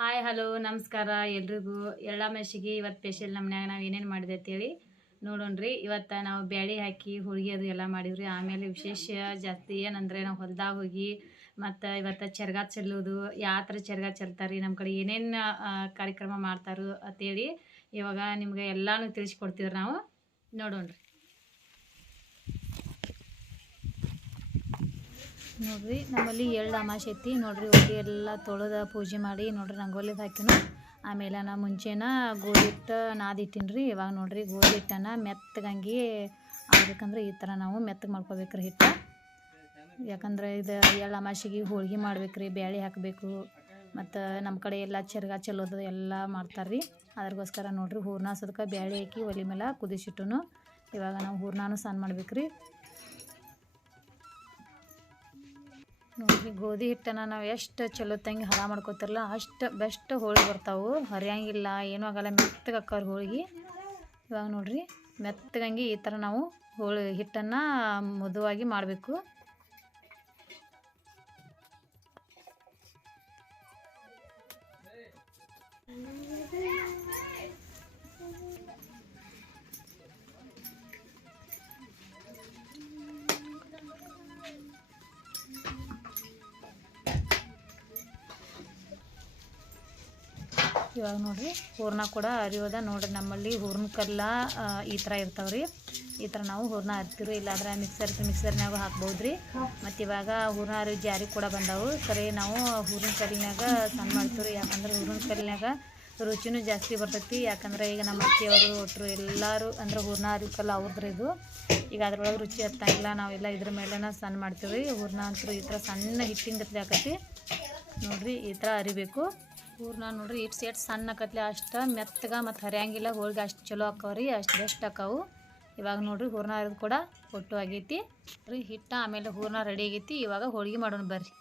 Hi hello ನಮಸ್ಕಾರ ಎಲ್ರಿಗೂ. ಎಳ್ಳಾಮೆಸಿಗೆ ಇವತ್ತು ಸ್ಪೆಷಲ್ ನಮ್ಮ ಮನ್ಯಾಗ ನಾವು ಏನೇನು ಮಾಡಿದೆ ಅಂತೇಳಿ ನೋಡೋಣ್ರಿ. ಇವತ್ತು ನಾವು ಬ್ಯಾಳಿ ಹಾಕಿ ಹೋಳಿಗೆ ಅದು ಎಲ್ಲ ಮಾಡಿದ್ರಿ. ಆಮೇಲೆ ವಿಶೇಷ ಜಾಸ್ತಿ ಏನಂದರೆ ನಾವು ಹೊಲ್ದಾಗ ಹೋಗಿ ಮತ್ತು ಇವತ್ತು ಚರ್ಗ ಚೆಲ್ಲೋದು, ಯಾವ ಥರ ಚರ್ಗ ಚೆಲ್ತಾರೆ ನಮ್ಮ ಕಡೆ ಏನೇನು ಕಾರ್ಯಕ್ರಮ ಮಾಡ್ತಾರೋ ಅಂತೇಳಿ ಇವಾಗ ನಿಮ್ಗೆ ಎಲ್ಲನೂ ತಿಳಿಸ್ಕೊಡ್ತೀವ್ರಿ ನಾವು. ನೋಡೋಣ್ರಿ. ನೋಡ್ರಿ ನಮ್ಮಲ್ಲಿ ಎಳ್ಳು ಅಮಾಸೆ ಐತಿ ನೋಡ್ರಿ. ಹೋಗಿ ಎಲ್ಲ ತೊಳೆದ ಪೂಜೆ ಮಾಡಿ ನೋಡ್ರಿ ರಂಗೋಲಿದು ಹಾಕಿನು. ಆಮೇಲೆ ನಾ ಮುಂಚೆನ ಗೋಧಿ ಹಿಟ್ಟು ನಾದಿಟ್ಟಿನಿ ರೀ. ಇವಾಗ ನೋಡ್ರಿ ಗೋಧಿ ಹಿಟ್ಟನ್ನು ಮೆತ್ತಗಂಗಿ ಆಗ್ಬೇಕಂದ್ರೆ ಈ ಥರ ನಾವು ಮೆತ್ತಗೆ ಮಾಡ್ಕೋಬೇಕ್ರಿ ಹಿಟ್ಟು. ಯಾಕಂದ್ರೆ ಇದು ಎಳ್ಳು ಅಮಾಸೆಗೆ ಹೋಳ್ಗೆ ಮಾಡ್ಬೇಕ್ರಿ, ಬ್ಯಾಳೆ ಹಾಕಬೇಕು ಮತ್ತು ನಮ್ಮ ಕಡೆ ಎಲ್ಲ ಚರ್ಗ ಚೆಲ್ಲೋದು ಎಲ್ಲ ಮಾಡ್ತಾರೆ ರೀ. ಅದ್ರಗೋಸ್ಕರ ನೋಡ್ರಿ ಹೂರ್ಣ ಸದ್ಕ ಬ್ಯಾಳೆ ಹಾಕಿ ಒಲೆ ಮೇಲೆ ಕುದಿಸಿಟ್ಟುನು. ಇವಾಗ ನಾವು ಹೂರ್ಣನೂ ಸಣ್ಣ ಮಾಡ್ಬೇಕ್ರಿ. ನೋಡಿರಿ ಗೋಧಿ ಹಿಟ್ಟನ್ನು ನಾವು ಎಷ್ಟು ಚಲೋ ತಂಗಿ ಹದ ಮಾಡ್ಕೋತಿರಲ್ಲ ಅಷ್ಟು ಬೆಸ್ಟ್ ಹೋಳಿಗೆ ಬರ್ತಾವೆ. ಹರಿಯಂಗಿಲ್ಲ, ಏನೂ ಆಗಲ್ಲ, ಮೆತ್ತಗೆ ಅಕ್ಕವ್ರು ಹೋಳಿಗೆ. ಇವಾಗ ನೋಡಿರಿ ಮೆತ್ತಗಂಗಿ ಈ ಥರ ನಾವು ಹಿಟ್ಟನ್ನು ಮೃದುವಾಗಿ ಮಾಡಬೇಕು. ಇವಾಗ ನೋಡಿರಿ ಹೂರ್ಣ ಕೂಡ ಅರಿಯೋದ ನೋಡಿರಿ. ನಮ್ಮಲ್ಲಿ ಹೂರ್ಣ ಕಲ್ಲ ಈ ಥರ ಇರ್ತಾವೆ ರೀ. ಈ ಥರ ನಾವು ಹೂರ್ಣ ಹರಿತೀವಿ. ಇಲ್ಲಾಂದ್ರೆ ಮಿಕ್ಸರ್ನಾಗ ಹಾಕ್ಬೋದು ರೀ. ಮತ್ತು ಇವಾಗ ಹೂರ್ಣ ಅರಿಯೋ ಜಾರಿ ಕೂಡ ಬಂದವು. ಸರಿ ನಾವು ಹೂರಿನ ಕಲ್ಲಿನಾಗ ಸಣ್ಣ ಮಾಡ್ತೀವಿ ರೀ. ಯಾಕಂದ್ರೆ ಹೂರಿನ ಕಲ್ಲಿನಾಗ ರುಚಿನೂ ಜಾಸ್ತಿ ಬರ್ತೈತಿ. ಯಾಕಂದ್ರೆ ಈಗ ನಮ್ಮ ಅತ್ತೆಯವರು ಒಟ್ಟರು ಎಲ್ಲರೂ ಅಂದ್ರೆ ಹೂರ್ಣ ಅರಿಯೋ ಕಲ್ಲ ಅವ್ರದ್ದು ಇದು. ಈಗ ಅದ್ರೊಳಗೆ ರುಚಿ ಹತ್ತಂಗಿಲ್ಲ, ನಾವೆಲ್ಲ ಇದ್ರ ಮೇಲೆನ ಸಣ್ಣ ಮಾಡ್ತೀವಿ ರೀ. ಹೂರ್ಣ ಅಂತೂ ಈ ಥರ ಸಣ್ಣ ಹಿಟ್ಟಿನ ಗತ್ಲೆ ಆಕತಿ ನೋಡಿರಿ. ಈ ಥರ ಅರಿಬೇಕು ಹೂರ್ಣ. ನೋಡಿರಿ ಇಟ್ಟು ಸೇಟ್ ಸಣ್ಣ ಕತ್ಲೆ ಅಷ್ಟು ಮೆತ್ತಗೆ ಮತ್ತು ಹರಿಯಂಗಿಲ್ಲ. ಹೋಳಿಗೆ ಅಷ್ಟು ಚಲೋ ಆಕ್ಕವ್ರಿ, ಅಷ್ಟು ಬೆಸ್ಟ್ ಆಕ್ಕವು. ಇವಾಗ ನೋಡಿರಿ ಹೂರ್ಣ ಅರಿದು ಕೂಡ ಒಟ್ಟು ಆಗೈತಿ ರೀ. ಹಿಟ್ಟು ಆಮೇಲೆ ಹೂರ್ಣ ರೆಡಿ ಆಗೈತಿ. ಇವಾಗ ಹೋಳಿಗೆ ಮಾಡೋಣ ಬರ್ರಿ.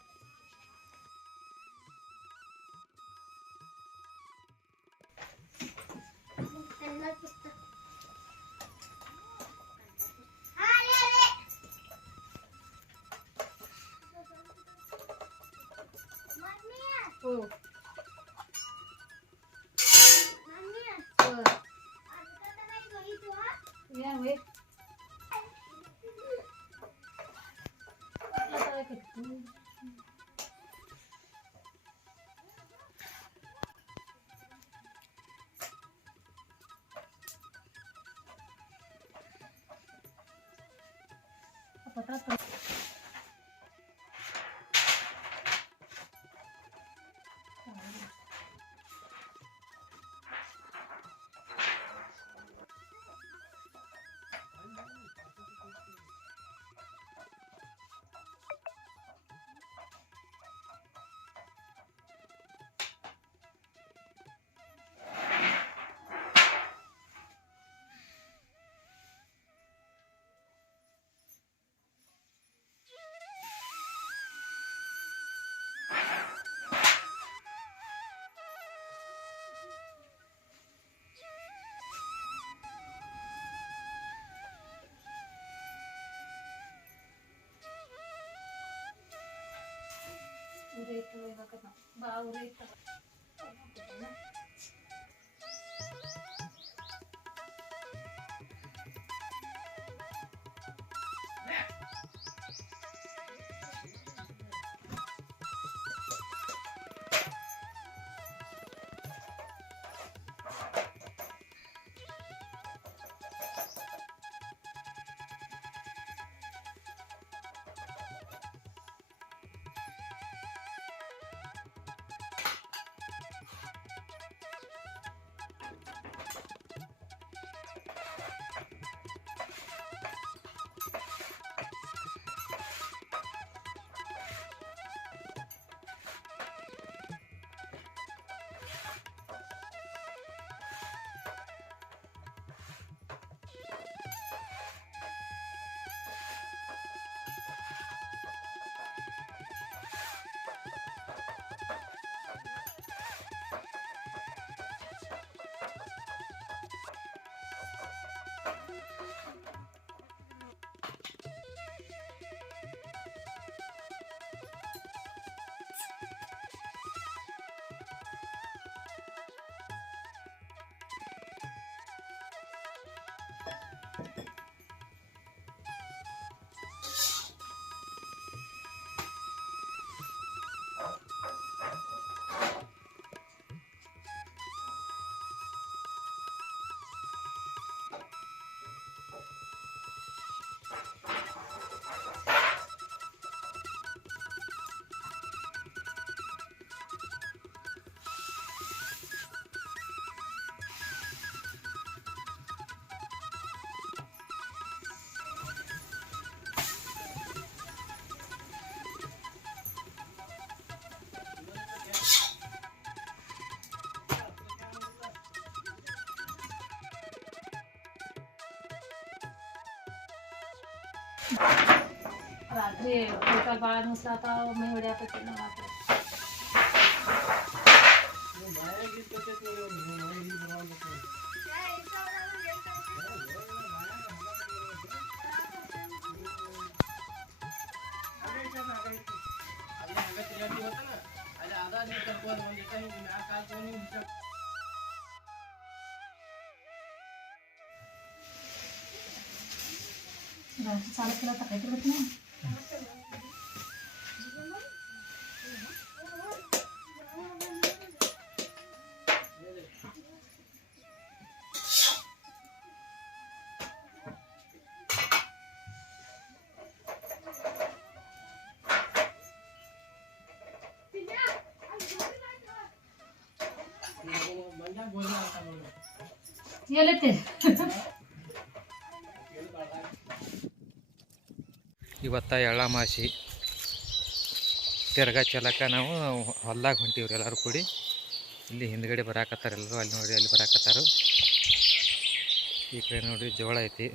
ರಾತ್ರಿ ಊಟ ಭಾಳ ಮುಸ್ಲಾತಾವ ಮೈ ಹೊಡ್ಯಾಕತ್ತಿ ನಾವು ರಾತ್ರಿ. ರಾತ್ರಿ ಸಾಲಕ್ಕೆಲ್ಲ ತಕೈತಿರ್ಬೇಕು ನಾವು. ಎಲ್ಲೈತಿ ಇವತ್ತ ಎಳ್ಳಮಾಸಿ ತಿರ್ಗಾ ಚಲಕ ನಾವು ಹೊಲ್ದಾಗ ಹೊಂಟೀವ್ರಿ ಎಲ್ಲರೂ ಕೂಡಿ. ಇಲ್ಲಿ ಹಿಂದ್ಗಡೆ ಬರಾಕತ್ತಾರ ಎಲ್ಲರೂ, ಅಲ್ಲಿ ನೋಡ್ರಿ ಅಲ್ಲಿ ಬರಾಕತ್ತಾರು. ಈ ಕಡೆ ನೋಡ್ರಿ ಜೋಳ ಐತಿ.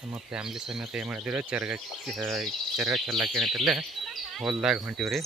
ನಮ್ಮ ಫ್ಯಾಮ್ಲಿ ಸಮೇತ ಏನು ಮಾಡಿದಿರ ಚರ್ಗ ಚೆಲ್ಲಕ್ಕೆ ಏನೈತಿಲ್ಲ ಹೊಲ್ದಾಗ ಹೊಂಟೀವ್ರಿ.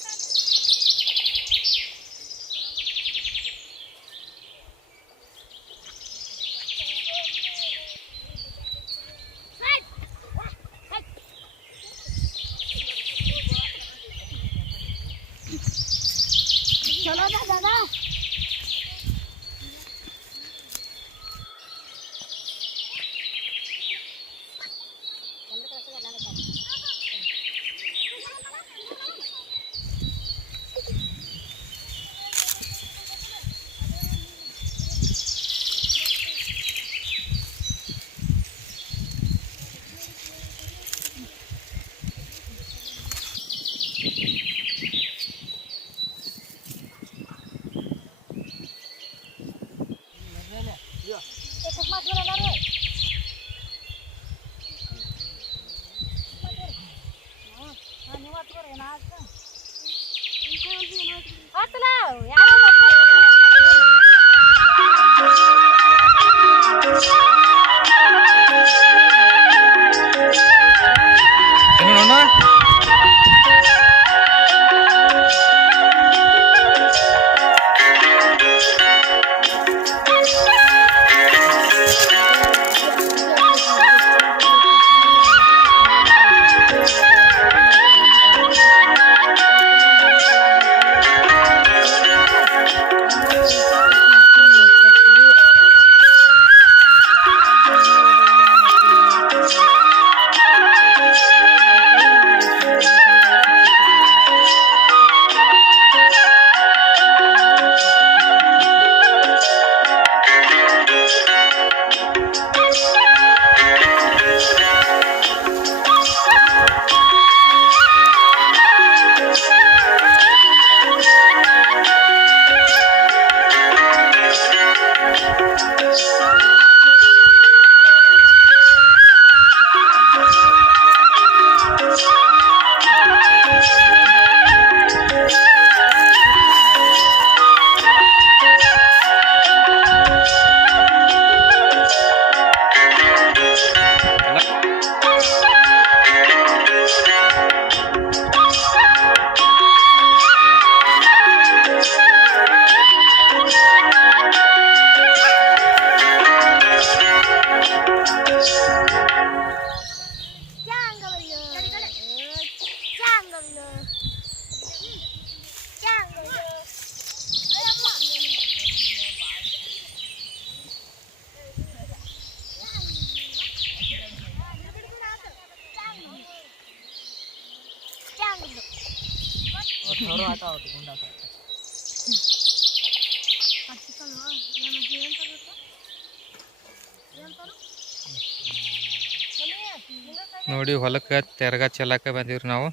ನೋಡಿ ಹೊಲಕ್ಕೆ ತೆರ್ಗ ಚೆಲ್ಲಕ್ಕೆ ಬಂದಿವ್ರಿ ನಾವು.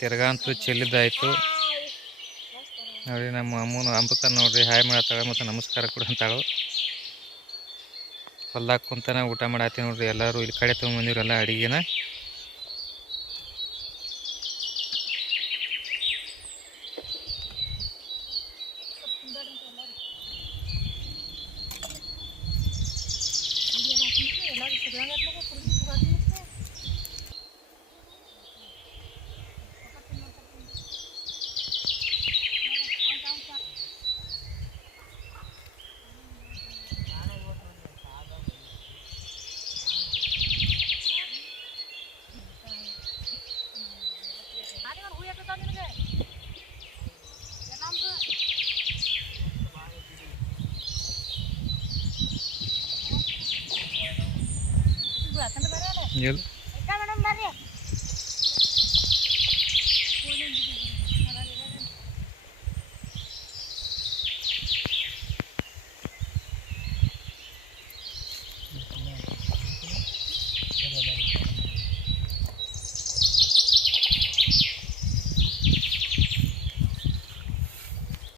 ತೆರ್ಗ ಅಂತೂ ಚೆಲ್ಲಿದ್ದಾಯ್ತು ನೋಡಿ. ನಮ್ಮ ಅಮ್ಮನ ಅಮೃತ ನೋಡ್ರಿ ಹಾಯ್ ಮಾಡತ್ತಾಳ ಮತ್ತು ನಮಸ್ಕಾರ ಕೂಡ ಅಂತಾಳು. ಹೊಲ್ದಾಗ ಕುಂತಾನ ಊಟ ಮಾಡತ್ತೀವಿ ನೋಡ್ರಿ. ಎಲ್ಲರೂ ಇಲ್ಲಿ ಕಡೆ ತೊಗೊಂಬಂದಿವ್ರಲ್ಲ ಅಡಿಗೆನ. ಇಲ್ಲ